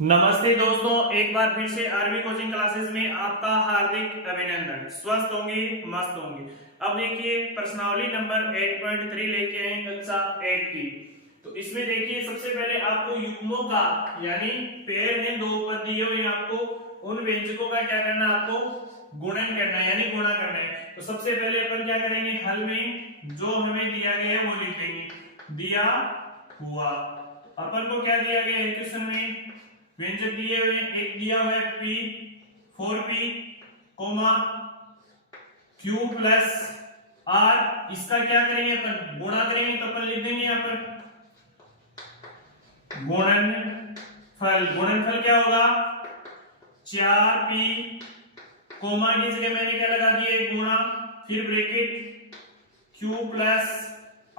नमस्ते दोस्तों, एक बार फिर से आरवी कोचिंग क्लासेस में आपका हार्दिक अभिनंदन। स्वस्थ होंगे, मस्त होंगे। अब देखिए प्रश्नावली नंबर 8.3 लेके आए कक्षा 8 की। तो इसमें देखिए सबसे पहले आपको युग्मों का यानी पेयर में दो पद दिए हुए आपको उन व्यंजकों का क्या करना है, आपको गुणन करना है यानी गुणा करना है। तो सबसे पहले अपन क्या करेंगे, हल में जो हमें दिया गया है वो लिख देंगे। दिया हुआ अपन को क्या दिया गया है क्वेश्चन में, व्यंजक दिए हुए, एक दिया हुआ है p 4p comma q plus r। इसका क्या करेंगे अपन, गुणा करेंगे। तो अपन लिख देंगे यहाँ पर गुणनफल। गुणनफल क्या होगा, 4p कोमा की जगह मैंने क्या लगा दिया, गुणा, फिर ब्रैकेट q प्लस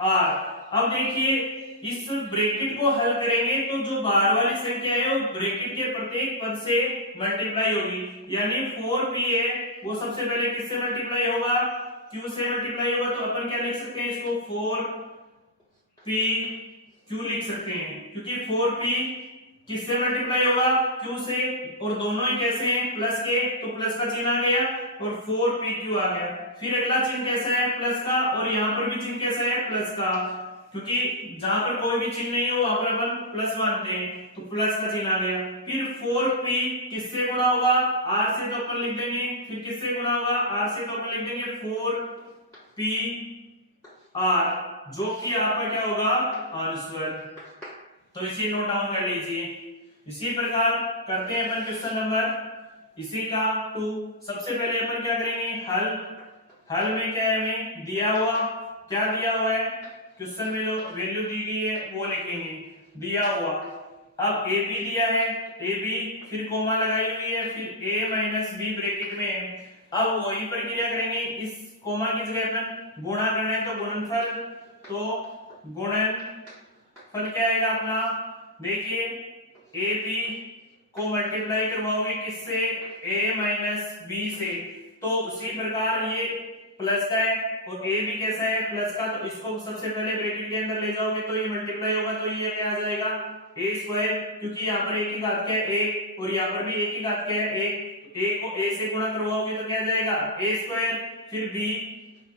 r। अब देखिए इस ब्रैकेट को हल करेंगे तो जो बाहर वाली संख्या है वो ब्रैकेट के प्रत्येक पद से मल्टीप्लाई होगी। यानी 4p है वो सबसे पहले किससे मल्टीप्लाई होगा, q से मल्टीप्लाई होगा। तो अपन क्या लिख सकते हैं इसको, 4p q लिख सकते हैं, क्योंकि 4p किससे मल्टीप्लाई होगा, q से, और दोनों ही कैसे हैं, प्लस के, तो प्लस का चिन्ह आ गया और 4pq आ गया। फिर अगला चिन्ह कैसा है, प्लस का, और यहाँ पर भी चिन्ह कैसा है, प्लस का, क्योंकि जहां पर कोई भी चिन्ह नहीं हो वहां पर अपन प्लस मानते हैं, तो प्लस का चिन्ह आ गया। फिर 4p किससे गुणा होगा, r से, तो अपन लिख देंगे। फिर किससे गुणा होगा, r से, तो अपन लिख देंगे 4p r, जो कि आपका क्या होगा, आंसर। तो इसे नोट डाउन कर लीजिए। इसी प्रकार करते हैं अपन क्वेश्चन नंबर इसी का 2। सबसे पहले अपन क्या करेंगे, हल में क्या है, हमें दिया हुआ, क्या दिया हुआ है क्वेश्चन में, जो वैल्यू दी गई है वो लिखेंगे, दिया हुआ। अब ए बी दिया है, ए बी, फिर कोमा लगाई हुई है, फिर a माइनस बी ब्रैकेट में है। अब वही प्रक्रिया करेंगे, इस कोमा की जगह पर गुणा करना है, तो गुणनफल, तो गुणनफल क्या आएगा अपना, देखिए ए बी को मल्टीप्लाई करवाओगे किससे, a माइनस बी से, तो उसी प्रकार ये प्लस का है और a भी कैसा है, प्लस का, तो इसको सबसे पहले ब्रैकेट के अंदर ले जाओगे तो ये मल्टीप्लाई होगा, तो ये क्या आ जाएगा, a स्क्वायर, क्योंकि यहाँ पर एक ही घात क्या है, एक, और यहाँ पर भी एक ही घात क्या है, एक। a को a से गुणा करवाओगे तो क्या आ जाएगा, a स्क्वायर, फिर b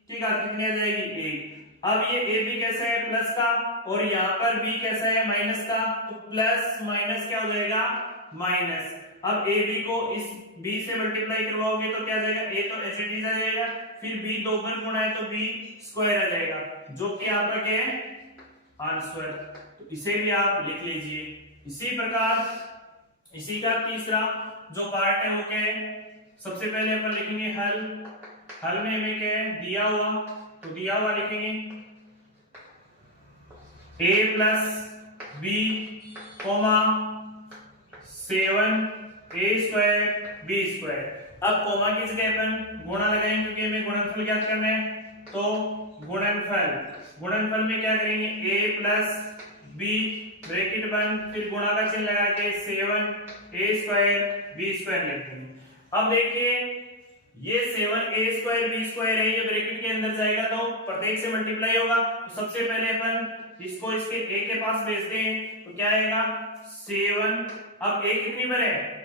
की घात कितनी आ जाएगी, 1। अब ये a भी कैसा है, प्लस का, और यहाँ पर b कैसा है, माइनस का, तो प्लस माइनस क्या हो जाएगा, माइनस। अब ए बी को इस b से मल्टीप्लाई करवाओगे तो क्या आ जाएगा, a तो ऐसे ही आ जाएगा, फिर b दो बार गुणा है तो b स्क्वायर आ जाएगा, जो कि आपका क्या है, आंसर। तो इसे भी आप लिख लीजिए। इसी प्रकार इसी का तीसरा जो पार्ट है वो क्या है, सबसे पहले अपन लिखेंगे हल में हमें क्या है, दिया हुआ, तो दिया हुआ लिखेंगे a plus b comma 7a square b square. अब कोमा की जगह अपन गुणा लगाएंगे, क्योंकि हमें गुणनफल ज्ञात करना है, तो गुणनफल में क्या करेंगे, a प्लस b ब्रैकेट बंद, फिर गुणा का चिन्ह लगा के 7a स्क्वायर b स्क्वायर लिख देंगे। अब देखिए ये 7a स्क्वायर b स्क्वायर है, ये ब्रैकेट के अंदर जाएगा तो प्रत्येक से मल्टीप्लाई होगा। तो सबसे पहले अपन इसको इसके a के पास भेजते हैं, तो क्या आएगा 7। अब a कितनी बार है,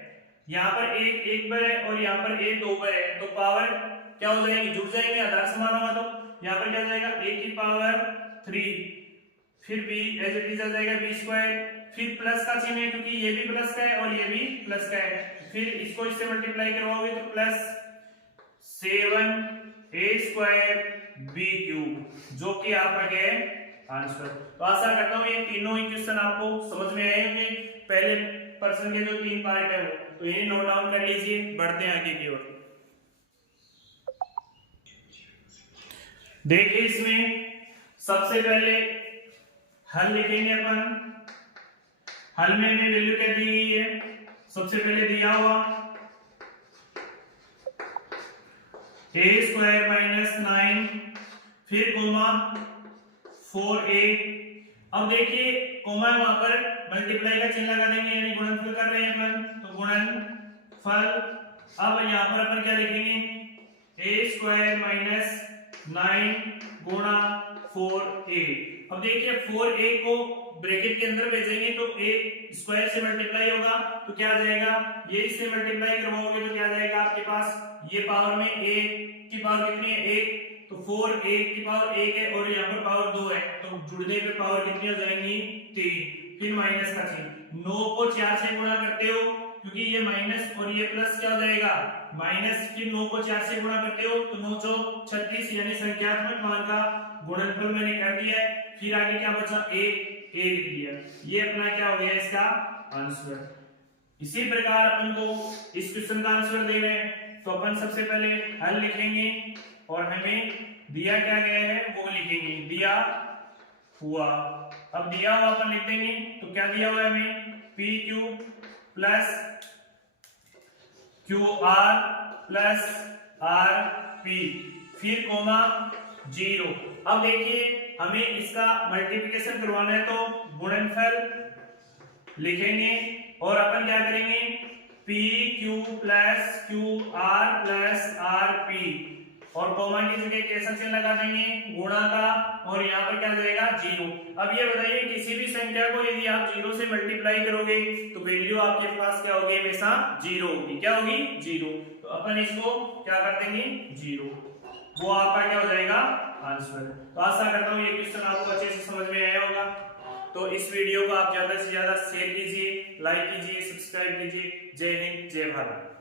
यहाँ पर एक बार है और यहाँ पर a दो बार है, तो पावर क्या हो जाएगी, जुड़ जाएंगे, आधार समान होगा, तो यहाँ पर क्या जाएगा a की पावर 3, फिर b एज इट इज आ जाएगा b स्क्वायर, फिर प्लस का चिन्ह है क्योंकि ये भी प्लस का है और ये भी प्लस का है, फिर इसको इससे मल्टीप्लाई करवाओगे तो plus 7a square b cube, जो कि आपका क्या है, आंसर। तो आशा करता हूं ये तीनों ही क्वेश्चन आपको समझ में आए होंगे, पहले प्रश्न के जो 3 पार्ट है वो, तो ये नोट डाउन कर लीजिए। बढ़ते हैं आगे की ओर। देखिए इसमें सबसे पहले हल लिखेंगे अपन। हल में हमें वैल्यू क्या दी गई है, सबसे पहले दिया हुआ a स्क्वायर माइनस 9, फिर कोमा 4a। अब देखिए कोमा वहां पर मल्टीप्लाई का चिन्ह लगा देंगे, यानी गुणनफल कर रहे हैं अपन, तो गुणनफल। अब यहां पर अपन क्या लिखेंगे, a स्क्वायर माइनस 9 गुणा 4a। अब देखिए 4a को ब्रैकेट के अंदर भेजेंगे तो a स्क्वायर से मल्टीप्लाई होगा तो क्या आ जाएगा, ये इससे मल्टीप्लाई करवाओगे तो क्या आ जाएगा आपके पास, ये पावर में a की पावर कितनी है 1, तो 4 a की पावर 1 है और यहाँ पर पावर 2 है, तो जुड़ने पे पावर कितनी हो जाएंगी 3, फिर माइनस का चिन्ह, 9 को 4 से गुणा करते हो क्योंकि ये माइनस और ये प्लस क्या हो जाएगा माइनस, फिर 9 को 4 से गुणा करते हो तो 9 चौक 36 यानी संख्यात्मक मान का गुणनफल मैंने कर दिया है। फिर आगे क्या बचा a लिख दिया, ये अपना क्या हो गया इसका आंसर। इसी प्रकार अपन को इस क्वेश्चन का आंसर दे रहे हैं तो अपन सबसे पहले हल लिखेंगे और हमें दिया क्या गया है वो लिखेंगे, दिया हुआ। अब दिया हुआ अपन लिख देंगे तो क्या दिया हुआ है हमें P Q plus Q R plus R P, फिर कोमा 0। अब देखिए हमें इसका मल्टीप्लिकेशन करवाना है तो गुणनफल लिखेंगे और अपन क्या करेंगे P Q plus Q R plus R P और कॉमा की जगह कैसा चिन्ह लगा देंगे गुणा का और यहाँ पर क्या जाएगा 0। अब ये बताइए किसी भी संख्या को यदि आप 0 से मल्टीप्लाई करोगे तो वैल्यू आपके पास क्या होगी हमेशा 0 होगी, क्या होगी 0। तो अपन इसको क्या कर देंगे 0, वो आपका क्या हो जाएगा आंसर। तो आशा करता हूँ ये क्वेश्चन आपको अच्छे से समझ में आया होगा। तो इस वीडियो को आप ज्यादा से ज्यादा शेयर कीजिए, लाइक कीजिए, सब्सक्राइब कीजिए। जय हिंद, जय भारत।